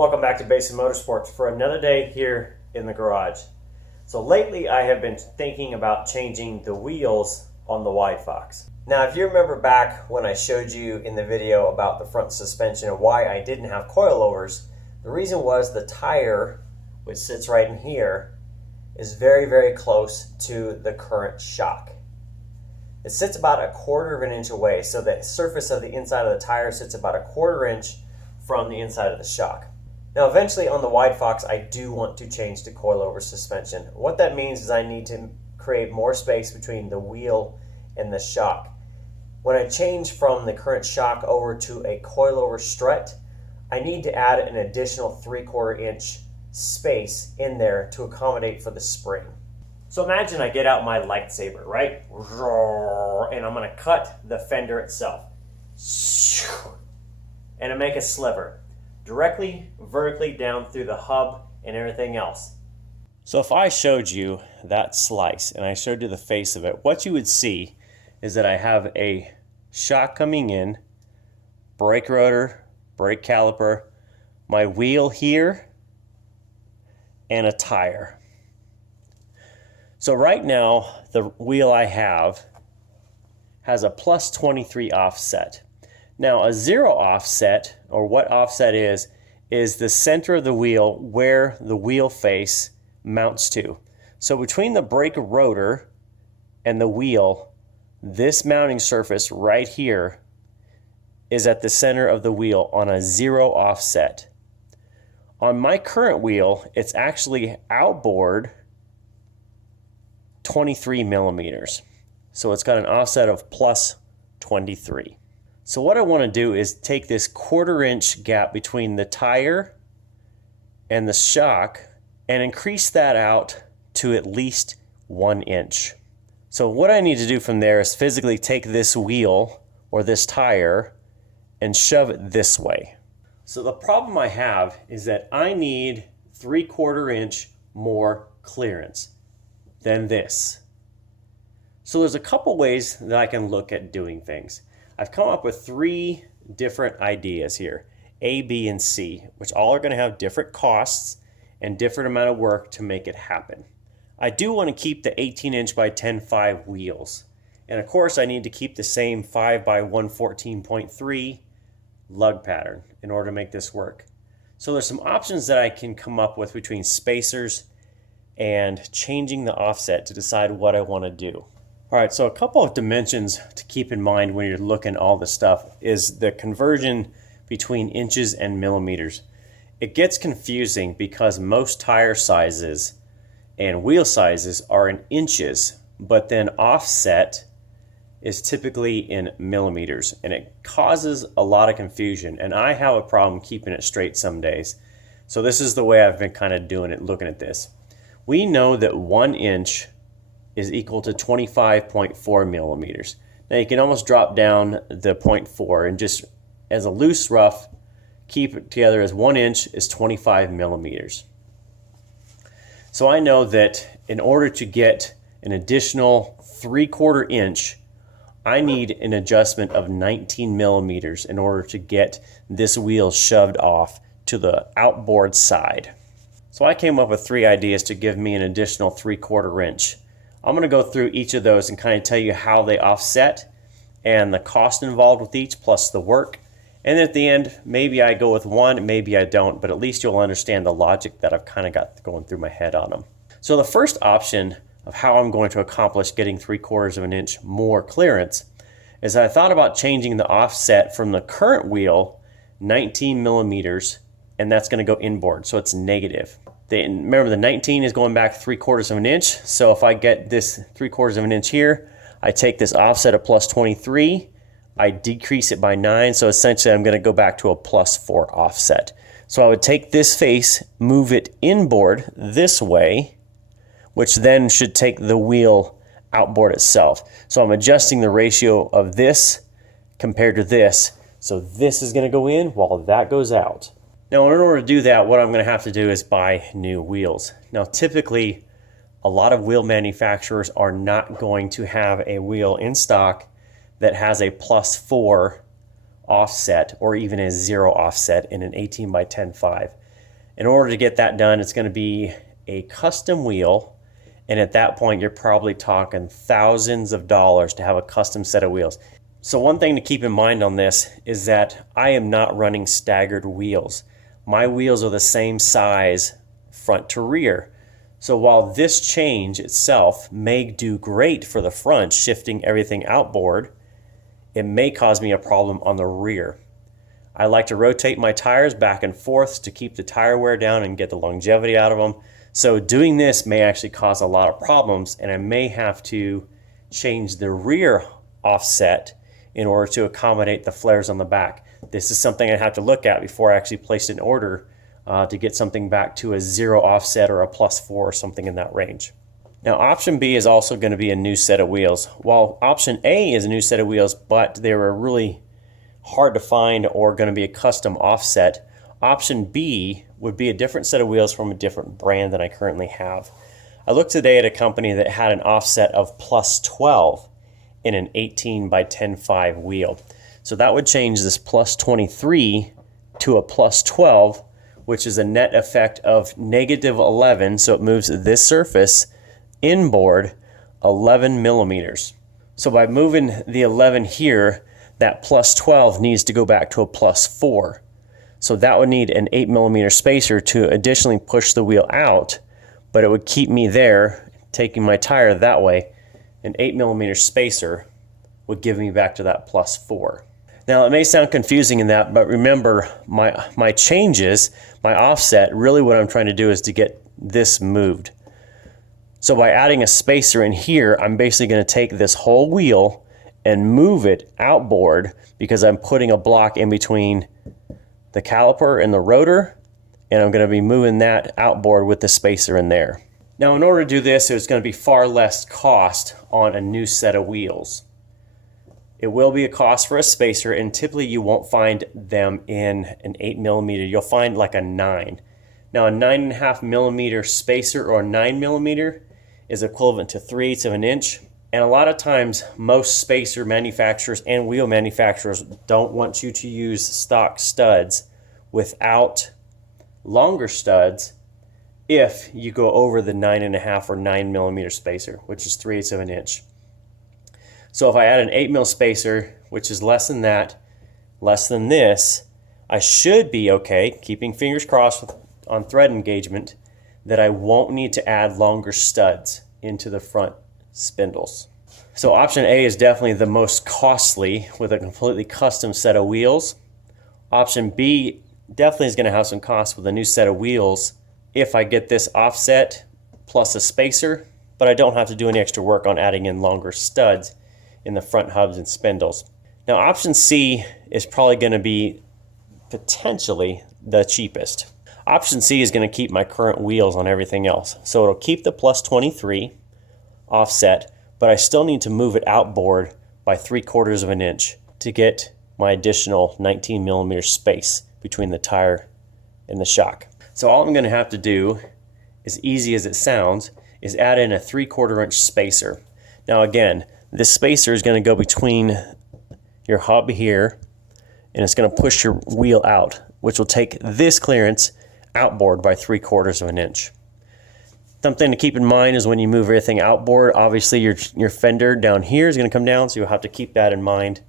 Welcome back to Basin Motorsports for another day here in the garage. So lately I have been thinking about changing the wheels on the WideFox. Now if you remember back when I showed you in the video about the front suspension and why I didn't have coilovers, the reason was the tire, which sits right in here, is very close to the current shock. It sits about 1/4 of an inch away, so the surface of the inside of the tire sits about 1/4 inch from the inside of the shock. Now eventually on the WideFox I do want to change to coilover suspension. What that means is I need to create more space between the wheel and the shock. When I change from the current shock over to a coilover strut, I need to add an additional 3/4 inch space in there to accommodate for the spring. So imagine I get out my lightsaber, right? And I'm going to cut the fender itself. And I make a sliver directly vertically down through the hub and everything else. So if I showed you that slice and I showed you the face of it, what you would see is that I have a shock coming in, brake rotor, brake caliper, my wheel here, and a tire. So right now the wheel I have has a plus 23 offset. Now a 0 offset, or what offset is the center of the wheel where the wheel face mounts to. So between the brake rotor and the wheel, this mounting surface right here is at the center of the wheel on a 0 offset. On my current wheel, it's actually outboard 23 millimeters. So it's got an offset of plus 23. So what I want to do is take this 1/4 inch gap between the tire and the shock and increase that out to at least 1 inch. So what I need to do from there is physically take this wheel or this tire and shove it this way. So the problem I have is that I need 3/4 inch more clearance than this. So there's a couple ways that I can look at doing things. I've come up with 3 different ideas here, A, B, and C, which all are going to have different costs and different amount of work to make it happen. I do want to keep the 18 inch by 10.5 wheels. And of course I need to keep the same 5 by 114.3 lug pattern in order to make this work. So there's some options that I can come up with between spacers and changing the offset to decide what I want to do. All right, so a couple of dimensions to keep in mind when you're looking at all this stuff is the conversion between inches and millimeters. It gets confusing because most tire sizes and wheel sizes are in inches, but then offset is typically in millimeters, and it causes a lot of confusion, and I have a problem keeping it straight some days. So this is the way I've been kind of doing it, looking at this. We know that 1 inch is equal to 25.4 millimeters. Now you can almost drop down the 0.4 and just as a loose rough, keep it together as 1 inch is 25 millimeters. So I know that in order to get an additional 3/4 inch, I need an adjustment of 19 millimeters in order to get this wheel shoved off to the outboard side. So I came up with 3 ideas to give me an additional 3/4 inch. I'm going to go through each of those and kind of tell you how they offset and the cost involved with each plus the work. And at the end, maybe I go with one, maybe I don't, but at least you'll understand the logic that I've kind of got going through my head on them. So the first option of how I'm going to accomplish getting 3/4 of an inch more clearance is I thought about changing the offset from the current wheel 19 millimeters, and that's going to go inboard, so it's negative. Remember the 19 is going back 3/4 of an inch, so if I get this 3/4 of an inch here, I take this offset of plus 23, I decrease it by 9, so essentially I'm going to go back to a plus 4 offset. So I would take this face, move it inboard this way, which then should take the wheel outboard itself. So I'm adjusting the ratio of this compared to this, so this is going to go in while that goes out. Now in order to do that, what I'm going to have to do is buy new wheels. Now typically a lot of wheel manufacturers are not going to have a wheel in stock that has a +4 offset or even a 0 offset in an 18 by 10.5. In order to get that done, it's going to be a custom wheel, and at that point you're probably talking thousands of dollars to have a custom set of wheels. So one thing to keep in mind on this is that I am not running staggered wheels. My wheels are the same size front to rear. So while this change itself may do great for the front, shifting everything outboard, it may cause me a problem on the rear. I like to rotate my tires back and forth to keep the tire wear down and get the longevity out of them. So doing this may actually cause a lot of problems, and I may have to change the rear offset in order to accommodate the flares on the back. This is something I have to look at before I actually place an order to get something back to a 0 offset or a +4 or something in that range. Now option B is also going to be a new set of wheels. While option A is a new set of wheels, but they were really hard to find or going to be a custom offset, option B would be a different set of wheels from a different brand than I currently have. I looked today at a company that had an offset of +12 in an 18 by 10.5 wheel. So that would change this +23 to a +12, which is a net effect of -11. So it moves this surface inboard 11 millimeters. So by moving the 11 here, that +12 needs to go back to a +4. So that would need an 8 millimeter spacer to additionally push the wheel out, but it would keep me there, taking my tire that way. An 8 millimeter spacer would give me back to that +4. Now it may sound confusing in that, but remember my changes, my offset, really what I'm trying to do is to get this moved. So by adding a spacer in here, I'm basically going to take this whole wheel and move it outboard because I'm putting a block in between the caliper and the rotor, and I'm going to be moving that outboard with the spacer in there. Now in order to do this, it's going to be far less cost on a new set of wheels. It will be a cost for a spacer, and typically you won't find them in an 8 millimeter. You'll find like a 9. Now a 9.5 millimeter spacer or 9 millimeter is equivalent to 3/8 of an inch. And a lot of times most spacer manufacturers and wheel manufacturers don't want you to use stock studs without longer studs if you go over the 9.5 or 9 millimeter spacer, which is 3/8 of an inch. So if I add an 8 mil spacer, which is less than that, less than this, I should be okay, keeping fingers crossed on thread engagement, that I won't need to add longer studs into the front spindles. So option A is definitely the most costly with a completely custom set of wheels. Option B definitely is going to have some costs with a new set of wheels if I get this offset plus a spacer, but I don't have to do any extra work on adding in longer studs in the front hubs and spindles. Now option C is probably going to be potentially the cheapest. Option C is going to keep my current wheels on everything else. So it'll keep the +23 offset, but I still need to move it outboard by 3/4 of an inch to get my additional 19 millimeter space between the tire and the shock. So all I'm going to have to do, as easy as it sounds, is add in a 3/4 inch spacer. Now again, this spacer is going to go between your hub here, and it's going to push your wheel out, which will take this clearance outboard by 3/4 of an inch. Something to keep in mind is when you move everything outboard, obviously your fender down here is going to come down, so you'll have to keep that in mind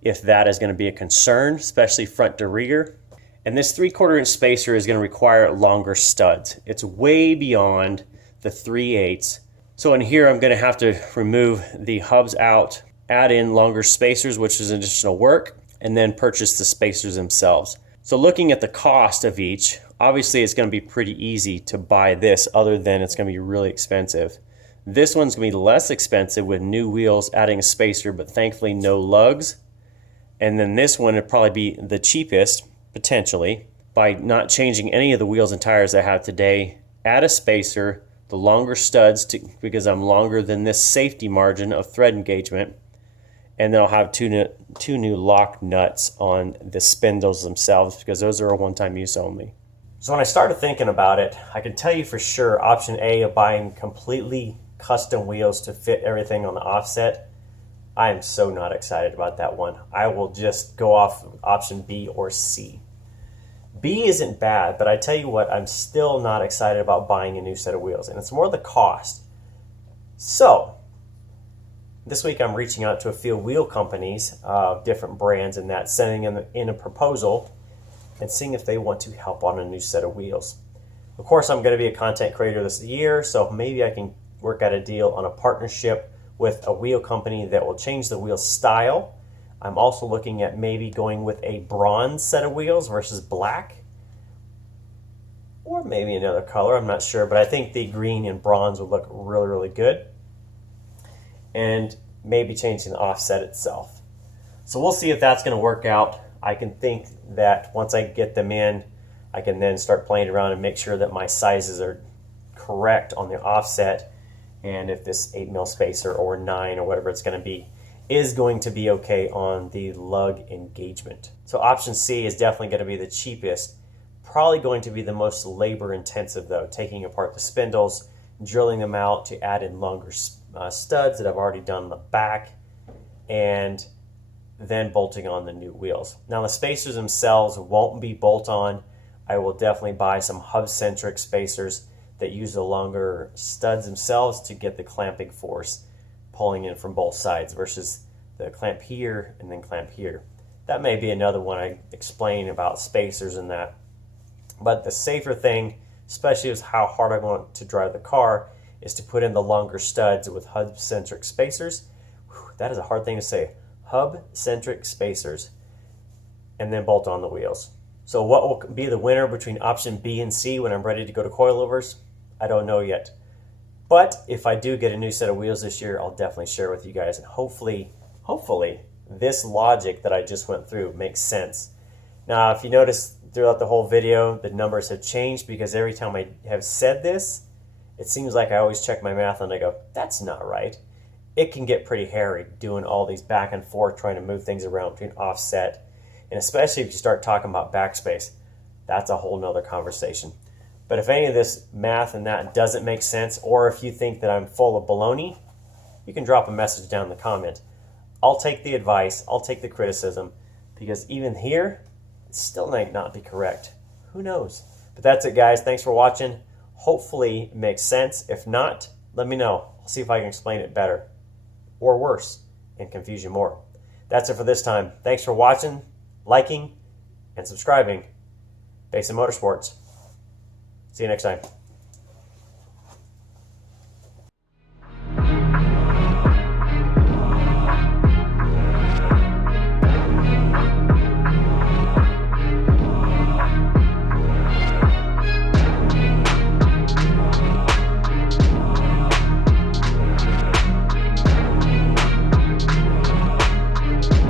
if that is going to be a concern, especially front to rear. And this 3/4 inch spacer is going to require longer studs. It's way beyond the 3/8. So in here I'm going to have to remove the hubs out, add in longer spacers, which is additional work, and then purchase the spacers themselves. So looking at the cost of each, obviously it's going to be pretty easy to buy this, other than it's going to be really expensive. This one's going to be less expensive with new wheels, adding a spacer, but thankfully no lugs. And then this one would probably be the cheapest, potentially, by not changing any of the wheels and tires I have today. Add a spacer, the longer studs, because I'm longer than this safety margin of thread engagement. And then I'll have two new lock nuts on the spindles themselves, because those are a one-time use only. So when I started thinking about it, I can tell you for sure option A of buying completely custom wheels to fit everything on the offset, I am so not excited about that one. I will just go off option B or C. B isn't bad, but I tell you what, I'm still not excited about buying a new set of wheels, and it's more the cost. So this week I'm reaching out to a few wheel companies, different brands and that, sending them in a proposal and seeing if they want to help on a new set of wheels. Of course, I'm going to be a content creator this year, so maybe I can work out a deal on a partnership with a wheel company that will change the wheel style. I'm also looking at maybe going with a bronze set of wheels versus black, or maybe another color, I'm not sure, but I think the green and bronze would look really, really good. And maybe changing the offset itself. So we'll see if that's going to work out. I can think that once I get them in, I can then start playing around and make sure that my sizes are correct on the offset, and if this 8mm spacer or 9 or whatever it's going to be is going to be okay on the lug engagement. So option C is definitely going to be the cheapest, probably going to be the most labor intensive though, taking apart the spindles, drilling them out to add in longer studs that I've already done on the back, and then bolting on the new wheels. Now the spacers themselves won't be bolt-on. I will definitely buy some hub-centric spacers that use the longer studs themselves to get the clamping force pulling in from both sides versus the clamp here and then clamp here. That may be another one I explain about spacers and that. But the safer thing, especially with how hard I want to drive the car, is to put in the longer studs with hub-centric spacers. Whew, that is a hard thing to say. Hub-centric spacers. And then bolt on the wheels. So what will be the winner between option B and C when I'm ready to go to coilovers? I don't know yet. But if I do get a new set of wheels this year, I'll definitely share with you guys. And hopefully, this logic that I just went through makes sense. Now, if you notice throughout the whole video, the numbers have changed because every time I have said this, it seems like I always check my math and I go, that's not right. It can get pretty hairy doing all these back and forth, trying to move things around between offset. And especially if you start talking about backspace, that's a whole nother conversation. But if any of this math and that doesn't make sense, or if you think that I'm full of baloney, you can drop a message down in the comment. I'll take the advice, I'll take the criticism, because even here, it still might not be correct. Who knows? But that's it, guys. Thanks for watching. Hopefully it makes sense. If not, let me know. I'll see if I can explain it better or worse and confuse you more. That's it for this time. Thanks for watching, liking, and subscribing. Basin Motorsports. See you next time.